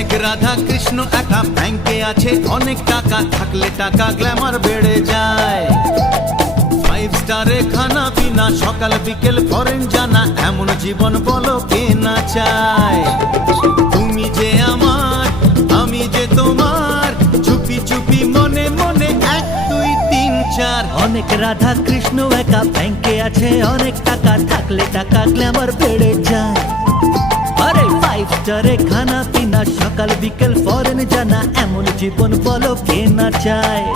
অনেক রাধা কৃষ্ণ একা ব্যাংকে আছে অনেক টাকা, থাকলে টাকা গ্ল্যামার বেড়ে যায়। 5 স্টারে খানা পিনা, সকাল বিকেল ফরেন জানা, এমন জীবন বলো কে না চায়। তুমি যে আমার, আমি যে তোমার, চুপি চুপি মনে মনে 1 2 3 4। অনেক রাধা কৃষ্ণ একা ব্যাংকে আছে অনেক টাকা, থাকলে টাকা গ্ল্যামার বেড়ে যায়। আরে 5 স্টারে খানা পিনা, সকাল বিকেল ফরেন জানা, এমন জীবন বলো কে না চায়।